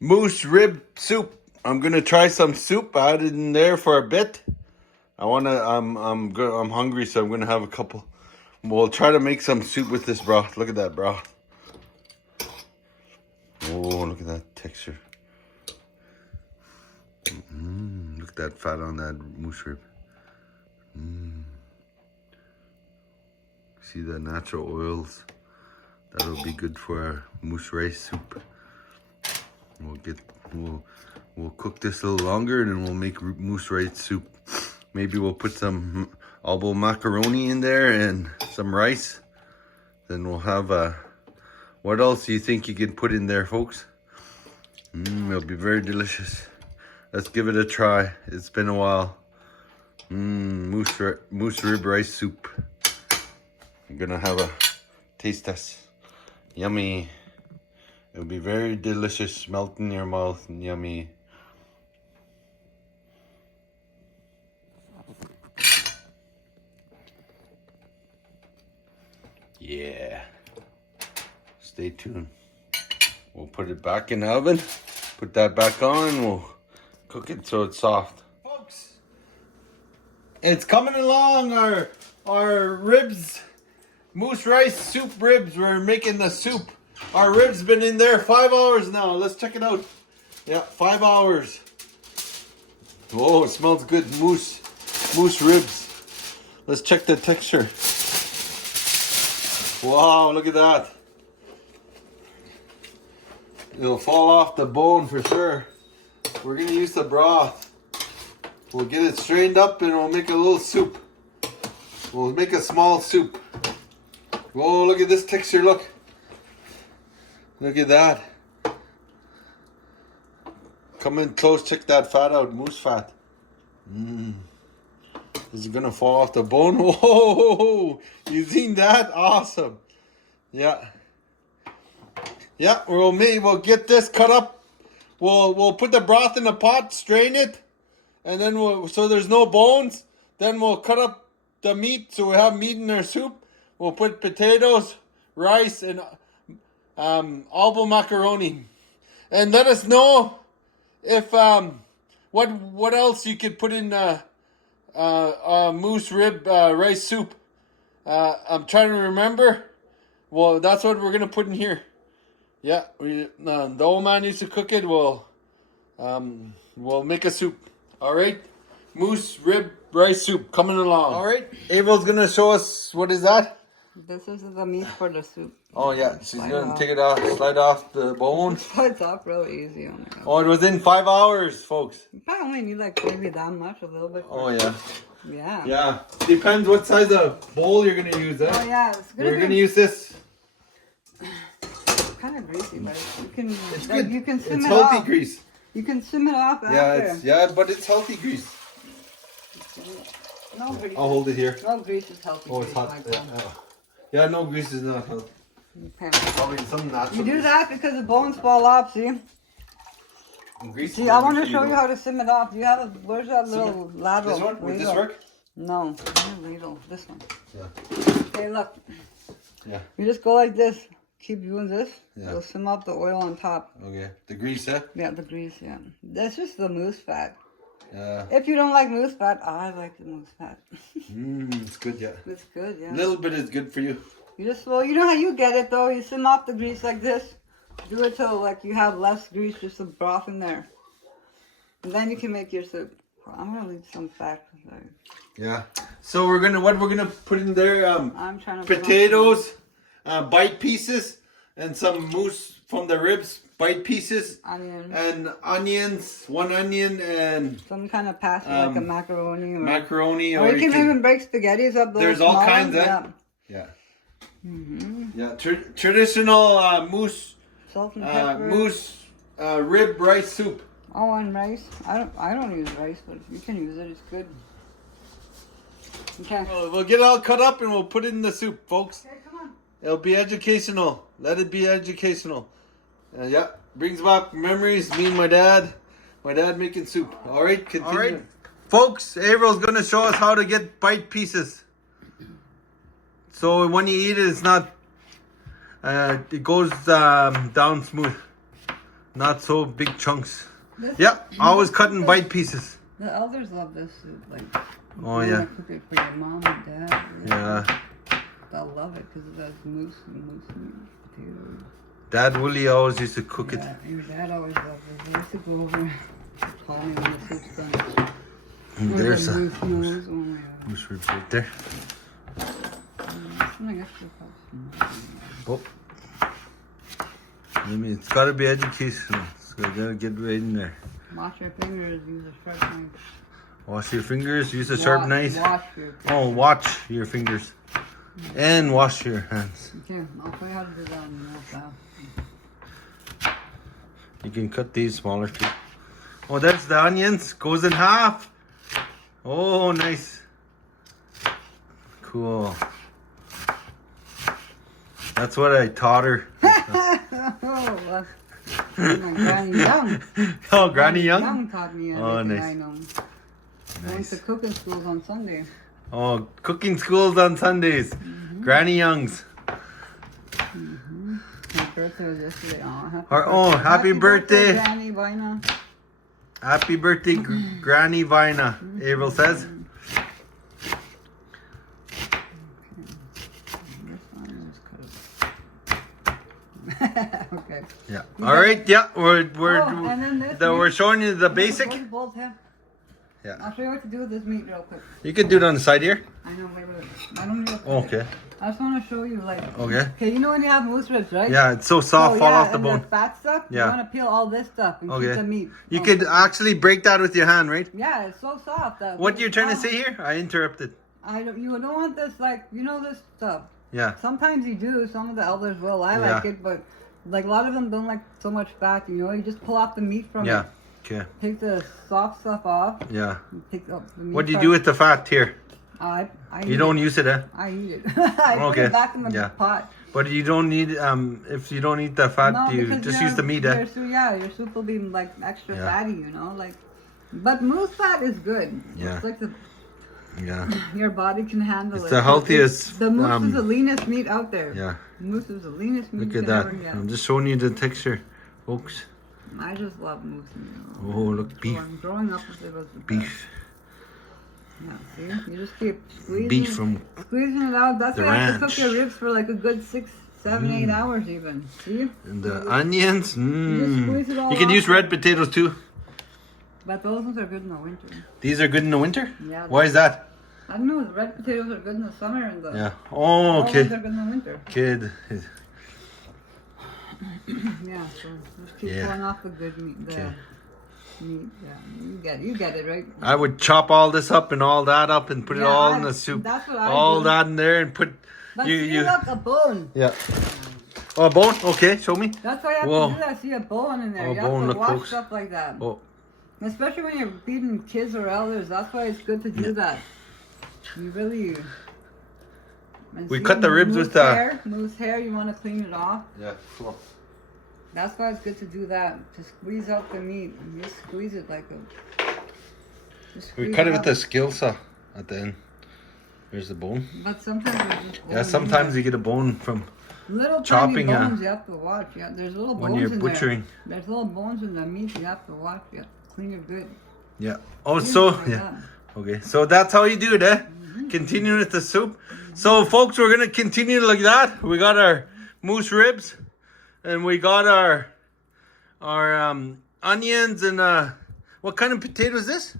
moose rib soup. I'm gonna try some soup. I had it in there for a bit. I'm good. I'm hungry, so I'm gonna have a couple. We'll try to make some soup with this broth. Look at that broth. Oh, look at that texture. Look at that fat on that moose rib. See the natural oils. That'll be good for our moose rice soup. We'll cook this a little longer, and then we'll make moose rice soup. Maybe we'll put some elbow macaroni in there and some rice. Then we'll have what else do you think you can put in there, folks? It'll be very delicious. Let's give it a try. It's been a while. Moose rib rice soup. I'm gonna have a taste test. Yummy. It'll be very delicious. Melt in your mouth. Yummy. Yeah. Stay tuned. We'll put it back in the oven. Put that back on. We'll cook it so it's soft. Folks, it's coming along. Our ribs, moose rice soup ribs. We're making the soup. Our ribs been in there 5 hours now. Let's check it out. Yeah, 5 hours. Whoa, it smells good. Moose ribs. Let's check the texture. Wow, look at that. It'll fall off the bone for sure. We're gonna use the broth. We'll get it strained up and we'll make a little soup. We'll make a small soup. Whoa, look at this texture, look. Look at that. Come in close, check that fat out, moose fat. Is it gonna fall off the bone? Whoa, you seen that? Awesome. Yeah. Yeah, we'll get this cut up. We'll put the broth in the pot, strain it, and then so there's no bones. Then we'll cut up the meat so we have meat in our soup. We'll put potatoes, rice, and elbow macaroni. And let us know if what else you could put in moose rib rice soup. I'm trying to remember. Well, that's what we're gonna put in here. Yeah, the old man used to cook it. We'll make a soup. All right, moose rib rice soup coming along. All right, Ava's gonna show us what is that. This is the meat for the soup. Oh yeah, she's gonna take it off, slide off the bone. It slides off real easy on there. Oh, it was in 5 hours, folks. You probably only need like maybe that much, a little bit. Oh yeah. Yeah. Yeah, depends what size of bowl you're gonna use. Oh yeah, it's good. We're gonna use this. Kind of greasy, but you can. It's like, good. You can sim it's it healthy off. grease. You can sim it off after. Yeah, but it's healthy grease. No grease. I'll hold it here. No grease is healthy. Oh, it's hot. Yeah, no grease is not healthy. Okay. Probably some natural. You do that because the bones fall off. See. Grease. See, I want to show you how to sim it off. You have a. Where's that little ladle? This one? Would this work? No, ladle. This one. Yeah. Okay, look. Yeah. You just go like this. Keep doing this. Yeah. You'll sim up the oil on top. Okay. The grease, yeah? Yeah, the grease, yeah. That's just the moose fat. Yeah. If you don't like moose fat, I like the moose fat. It's good, yeah. It's good, yeah. A little bit is good for you. You just, well, you know how you get it though. You sim off the grease like this. Do it till like you have less grease, just the broth in there. And then you can make your soup. I'm gonna leave some fat. Yeah. So what we're gonna put in there? I'm trying to potatoes, bite pieces, and some moose from the ribs, bite pieces. Onion. And onions, 1 onion, and some kind of pasta like a macaroni. Or you can even break spaghettis up. There's all kinds, yeah. Yeah. Mm-hmm. Yeah. Traditional moose. Salt and pepper. Moose rib rice soup. Oh, and rice. I don't use rice, but you can use it. It's good. Okay. We'll get it all cut up and we'll put it in the soup, folks. Okay, come on. It'll be educational. Let it be educational. Yeah, brings back memories. Me and my dad making soup. All right, continue. All right, folks. Averil's gonna show us how to get bite pieces. So when you eat it, it's not. It goes down smooth. not so big chunks. This, Yeah, always cut in bite pieces. The elders love this soup. Like, Oh, you yeah. wanna cook it for your mom and dad. Yeah. They'll love it because it has moose meat, potatoes. Dad Willie always used to cook it. Yeah, your dad always loved it. He used to go over, call me when the soup's done. And there's a moose nose. Oh my god. moose ribs right there. This one I guess should Oh. It's gotta be educational. It's gotta get right in there. wash your fingers, use a sharp knife. Wash your fingers, use a sharp knife. Wash your fingers. Oh, watch your fingers. And wash your hands. Okay, I'll show you how to do that in real fast. You can cut these smaller too. Oh, that's the onions. Goes in half. Oh, nice. Cool. That's what I taught her. Oh, my Granny Young. Oh, Granny Young? Young taught me Oh, everything nice. I know. I went to cooking schools on Sunday. Oh, cooking schools on Sundays. Granny Young's. My birthday was yesterday. Happy birthday. Granny Vina. Happy birthday, Granny Vina, Avril says. Okay. Yeah. All right. Yeah. and then this We're meat. showing you the basic. Go to both hands. Yeah. I'll show you what to do with this meat real quick. You could do it on the side here. I know, wait. I don't need to. Okay. I just want to show you, like. Okay. Okay, you know when you have moose ribs, right? Yeah, it's so soft, Oh, fall yeah, off the and bone. The fat stuff. Yeah. You want to peel all this stuff and keep the meat. You could actually break that with your hand, right? Yeah, it's so soft. What you're trying to say here? I interrupted. You don't want this, like, you know, this stuff. Yeah. Sometimes you do. Some of the elders will. I Yeah. like it, but like a lot of them don't like so much fat. You know, you just pull off the meat from Yeah. it. Okay. Take the soft stuff off. Yeah. And take the meat What do you part. do with the fat here? I You eat don't it. use it, eh? I eat it. I put Okay. it back in the Yeah. pot. But you don't need if you don't eat the fat, No, you because just your- use the meat, eh? your soup, yeah, your soup will be like extra Yeah. fatty, you know, like. But moose fat is good. Yeah. It's like Yeah. your body can handle It's it. the healthiest, The moose is the leanest meat out there. Yeah. Moose is the leanest meat Look you at can that. ever get. I'm just showing you the texture, folks. I just love moose meat. Oh, look, beef. Growing up with it was the best. Beef. Yeah, see? You just keep squeezing. Beef from Squeezing it out. That's the why you have to ranch. cook your ribs for like a good 6, 7, 8 hours even. See? and the onions. squeeze it all You can off. use red potatoes too. But those ones are good in the winter. These are good in the winter? Yeah. Why is that? I don't know. The red potatoes are good in the summer and the Yeah. Oh, all ones okay. are good in the winter. Kid. Yeah, so just keep Yeah. pulling off the good meat. Okay. Meat, yeah. You get it, right? I would chop all this up and all that up and put it Yeah, all in the soup. that's what I all do. that in there and put But you see, you look, a bone. yeah. Oh, a bone? Okay, show me. That's why you have Whoa. to do that. See a bone in there. Oh, you bone, have to look, watch folks. stuff like that. Oh, Especially when you're feeding kids or elders. That's why it's good to do that. You really... And We see, cut the ribs moose with the- hair. Moose hair, you want to clean it off. yeah, cool. That's why it's good to do that. To squeeze out the meat. And just squeeze it like a... just We squeeze cut it with out. the skill saw at the end. There's the bone. But sometimes it's just Yeah, bone sometimes in you get a bone from there. Little chopping, tiny bones you have to watch. Yeah, there's little when bones you're in butchering. there. There's little bones in the meat you have to watch. You have to clean it good. Yeah. Oh, Clean so it like yeah. that. Okay, so that's how you do it, eh? Continue with the soup. So, folks, we're gonna continue like that. We got our moose ribs, and we got our onions and what kind of potato is this?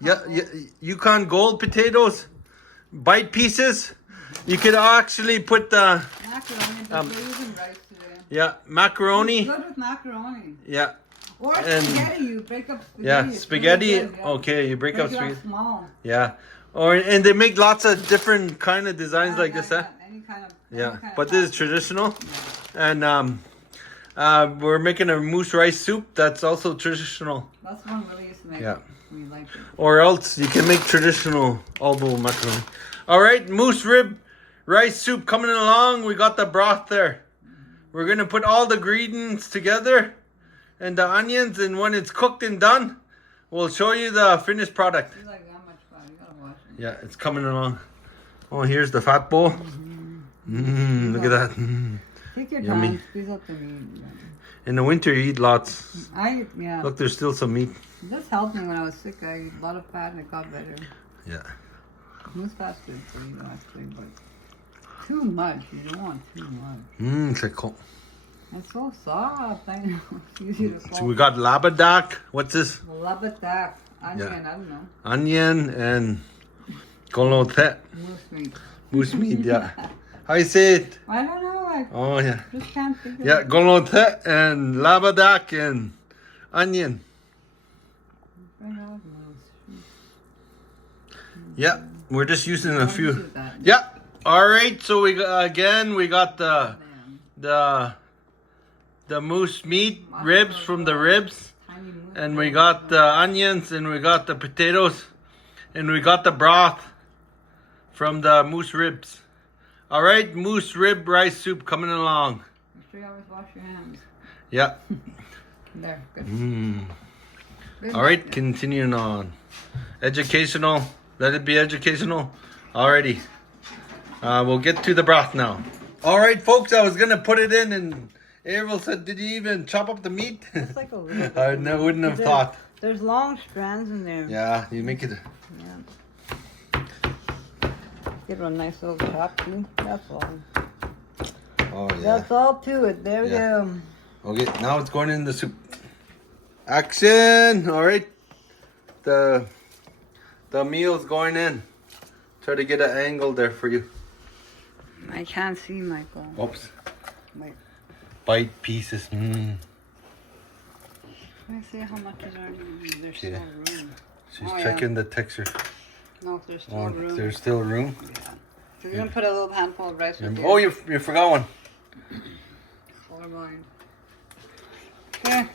Yeah, Yukon Gold potatoes, bite pieces. You could actually put the Macaroni, but we're using rice today. macaroni. It's good with macaroni. Yeah, Or And- spaghetti, you break up spaghetti. yeah, It's spaghetti. really good, yeah. Okay, you break up Break it up spaghetti. small. Yeah, and they make lots of different kind of designs like this, eh? Any kind of, Yeah, any kind but of this is traditional, and we're making a moose rice soup that's also traditional. That's one really used to make. Yeah. We like it. Or else you can make traditional elbow macaroni. All right, moose rib rice soup coming along. We got the broth there. We're gonna put all the ingredients together and the onions, and when it's cooked and done, we'll show you the finished product. You like that much fun. You gotta watch it. Yeah, it's coming along. Oh, here's the fat bowl. Look at that. Take your Yummy. time. Squeeze out the meat. In the winter, you eat lots. Yeah. Look, there's still some meat. This helped me when I was sick. I ate a lot of fat and it got better. Yeah. Moose fat's good for you, actually, but too much. You don't want too much. It's like cool. It's so soft. I know. It's easy to So we got labadak. What's this? Labadak. Onion, Yeah. I don't know. Onion and golothet. Moose meat. Moose meat, yeah. How you say it? I don't know. I Oh, yeah. just can't figure Yeah, it golothet and labadak and onion. out. Yeah, we're just using a few. Use that. Yeah. All right. So we got the moose meat ribs from the ribs, Tiny moose. and we got the onions, and we got the potatoes, and we got the broth from the moose ribs. All right, moose rib rice soup coming along. Make sure you always wash your hands. Yeah. There. Good. All right, continuing on. Educational. Let it be educational. Alrighty. We'll get to the broth now. All right, folks. I was gonna put it in, and Avril said, "Did you even chop up the meat?" It's like a little bit. I wouldn't have thought. There's long strands in there. Yeah, you make it. Yeah. Give it a nice little chop too. That's all. Oh yeah. That's all to it. There we Yeah. go. Okay, now it's going in the soup. Action! All right. The meal's going in. Try to get an angle there for you. I can't see, Michael. Oops. Wait. Bite pieces. Let me see how much is already. There's Yeah. still room. She's Oh, yeah. checking the texture. No, there's still Oh, room. there's still room. Yeah. So you're gonna put a little handful of rice with Oh, you forgot one. Color mine. Okay.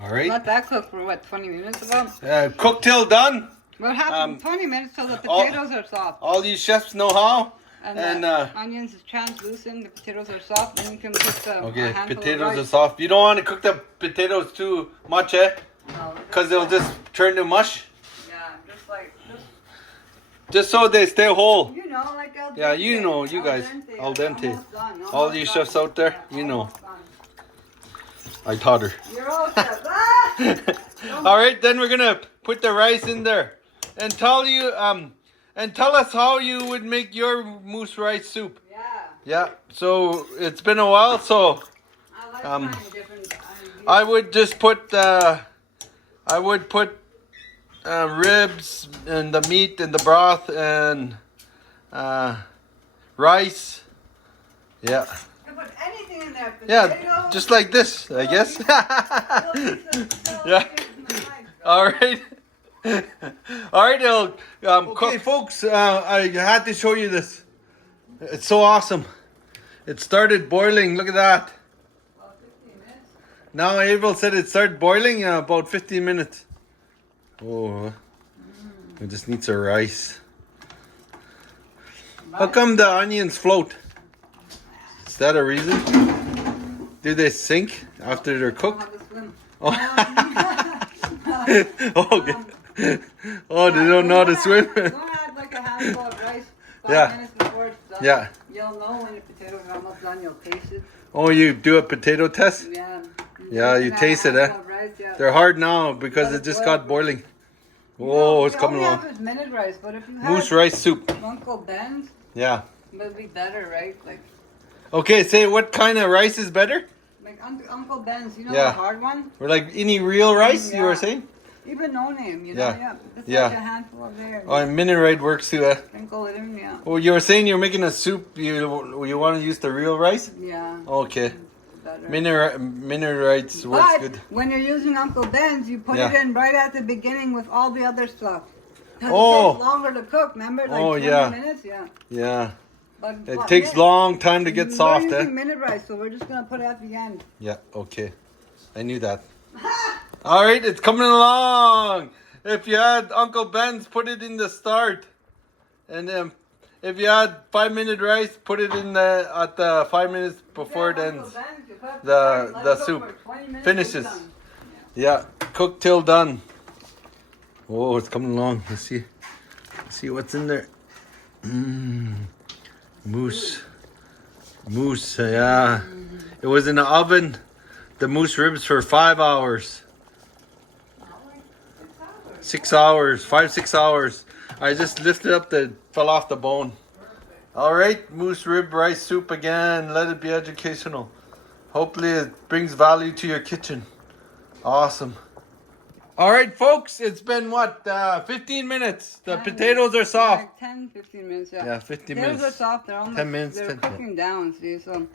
All right. Let that cook for what, 20 minutes about? Cook till done. What happened? 20 minutes till the all- potatoes are soft. All you chefs know how. And, And, the onions is translucent, the potatoes are soft, then you can put the Okay, a handful potatoes of are rice. soft. You don't want to cook the potatoes too much, eh? No, Because they'll just turn to mush. yeah, just like, Just so they stay whole. you know, like al dente. Yeah, you know, you guys, al dente. Almost done, All almost you done. chefs out there, Yeah, you know. almost done. I taught her. You're all set. Ah! All right, then we're gonna put the rice in there, and tell us how you would make your moose rice soup. Yeah, Yeah. So it's been a while, so I like Um, trying different. I would just put ribs and the meat and the broth and rice. Yeah. You can put anything in there. Yeah, Potatoes, just like this, I guess. little pieces, Yeah. All right. All right, okay, cook. folks, I had to show you this. It's so awesome. It started boiling. Look at that. About 15 minutes. Now Avril said it started boiling in about 15 minutes. Oh, we just need some rice. How come the onions float? Is that a reason? Do they sink after they're I cooked? have to swim. Okay. Oh, they don't know how to swim. Go add like a handful of rice 5 Yeah. minutes before it's done. Yeah. You'll know when your potatoes are almost done. You'll taste it. Oh, you do a potato test? Yeah. Yeah, you can add taste a it, eh? handful of rice, yeah. They're hard now because Let it it just boil. got boiling. You Oh, know, it's we coming only along. have is minute rice, but if you had Moose rice soup. Uncle Ben's, Yeah. it would be better, right? Okay, say what kind of rice is better? Like Uncle Ben's, you know Yeah. the hard one? Or like any real rice, you were Yeah. saying? Even no name, you know? Yeah. Yeah. Just Yeah. like a handful of there. Oh, and Mineral works too. Sprinkle it in, yeah. Oh, you were saying you're making a soup. You want to use the real rice? Yeah. Okay. Better. Mineral works But good. when you're using Uncle Ben's, you put Yeah. it in right at the beginning with all the other stuff. 'Cause Oh. it takes longer to cook, remember? Like Oh, 20 yeah. minutes, yeah. Yeah. But It takes long time to get soft, We're eh? using minute rice, so we're just gonna put it at the end. Yeah. Okay. I knew that. All right, it's coming along. If you had Uncle Ben's, put it in the start, and then if you had 5-minute rice, put it in at the 5 minutes before it ends. The soup finishes. Yeah, cook till done. Oh, it's coming along. Let's see. Let's see what's in there. Moose. Yeah. It was in the oven the moose ribs for 5 hours. Like 6 hours. 6 hours, 5-6 hours. I just lifted up fell off the bone. All right, moose rib rice soup again. Let it be educational. Hopefully it brings value to your kitchen. Awesome. All right, folks, it's been what, 15 minutes. The potatoes are soft. Like 10, 15 minutes, yeah. Yeah, 15 Potatoes minutes. are soft. They're almost, 10 minutes, they're 10 cooking down, see. So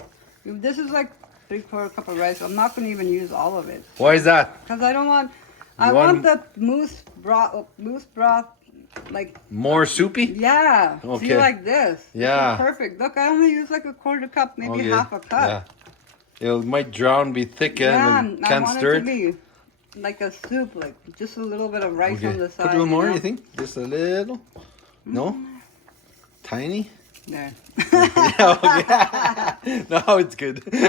this is like 3/4 cup of rice. I'm not going to even use all of it. Why is that? Because I don't want, I want the moose broth, like, More soupy? yeah. Okay. See, like this. Yeah. This is perfect. Look, I only use like 1/4 cup, maybe Okay. half a cup. Yeah. It might drown, be thick, and I can't want stir it it. to be like a soup, like just a little bit of rice on the side. Put a little more, you know? you think? Just a little? No? Tiny? There. Yeah, okay. No, it's good. I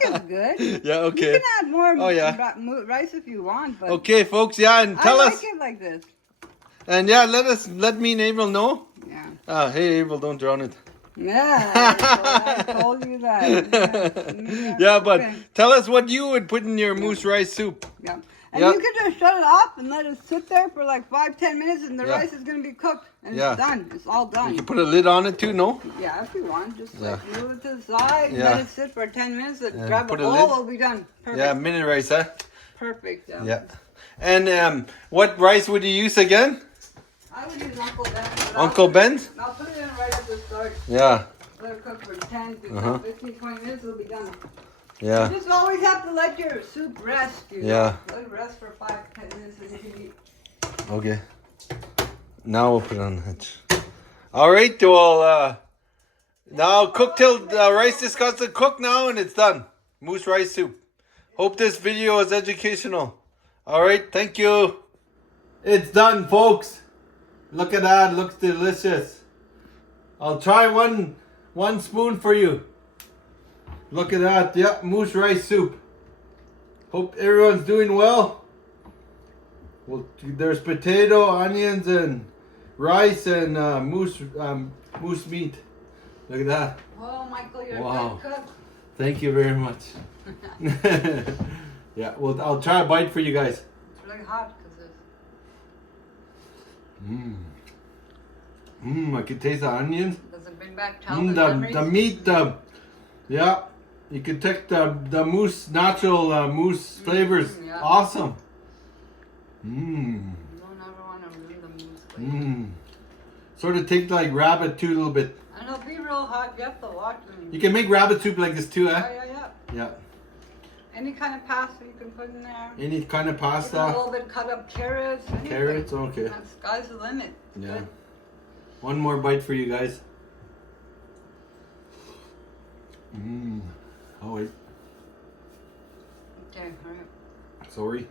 think it's good. Yeah, okay. You can add more rice if you want, but Okay, folks, yeah, and tell I like us. it like this. And yeah, let me and April know. Yeah. Hey, April, don't drown it. Yeah, I told you that. Yeah, but tell us what you would put in your moose rice soup. Yeah. And Yeah. you can just shut it off and let it sit there for like 5-10 minutes and the Yeah. rice is going to be cooked. And Yeah. it's done. It's all done. You can put a lid on it too, no? Yeah, if you want. Just Yeah. like move it to the side, Yeah. let it sit for 10 minutes, and Yeah, grab a put a bowl, lid. it'll be done. Perfect. Yeah, mini rice, huh? Perfect. Yeah. And what rice would you use again? I would use Uncle Ben's. but Uncle Ben's? I'll put it in right at the start. Yeah. Let it cook for 10, 15, 20 minutes, it'll be done. Yeah. You just always have to let your soup rest. You know? Yeah. Let it rest for 5-10 minutes and you can eat. Okay. Now we'll put it on the hitch. All right, well, now cook till the rice just got to cook now and it's done. Moose rice soup. Hope this video is educational. All right, thank you. It's done, folks. Look at that, looks delicious. I'll try one spoon for you. Look at that, yeah, moose rice soup. Hope everyone's doing well. Well, there's potato, onions, and rice, and moose meat. Look at that. Oh, Michael, you're Wow. a good cook. Thank you very much. Yeah, well, I'll try a bite for you guys. It's really hot because it's... I can taste the onions. Does it bring back childhood memories? The meat, yeah. You can take the moose, natural moose flavors. Yeah. Awesome. You don't ever want to ruin the moose flavor. Sort of take like rabbit too a little bit. And it'll be real hot. You have to watch them. You can make rabbit soup like this too, eh? Yeah. Yeah. Any kind of pasta you can put in there. Any kind of Even a pasta. little bit cut up carrots. Anything. Carrots, okay. The sky's the limit. Yeah. Good. One more bite for you guys. Oh wait. Okay, all right. Sorry.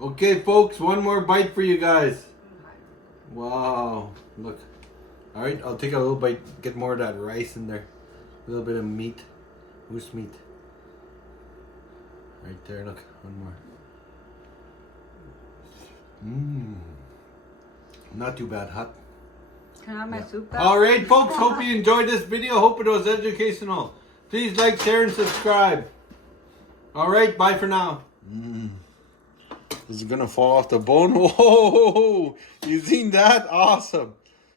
Okay, folks, one more bite for you guys. Wow, look. All right, I'll take a little bite, get more of that rice in there. A little bit of meat, moose meat. Right there, look, one more. Not too bad, hot. Can I have my soup back? All right, folks, hope you enjoyed this video. Hope it was educational. Please like, share, and subscribe. All right, bye for now. Is it gonna fall off the bone? Whoa, you seen that? Awesome.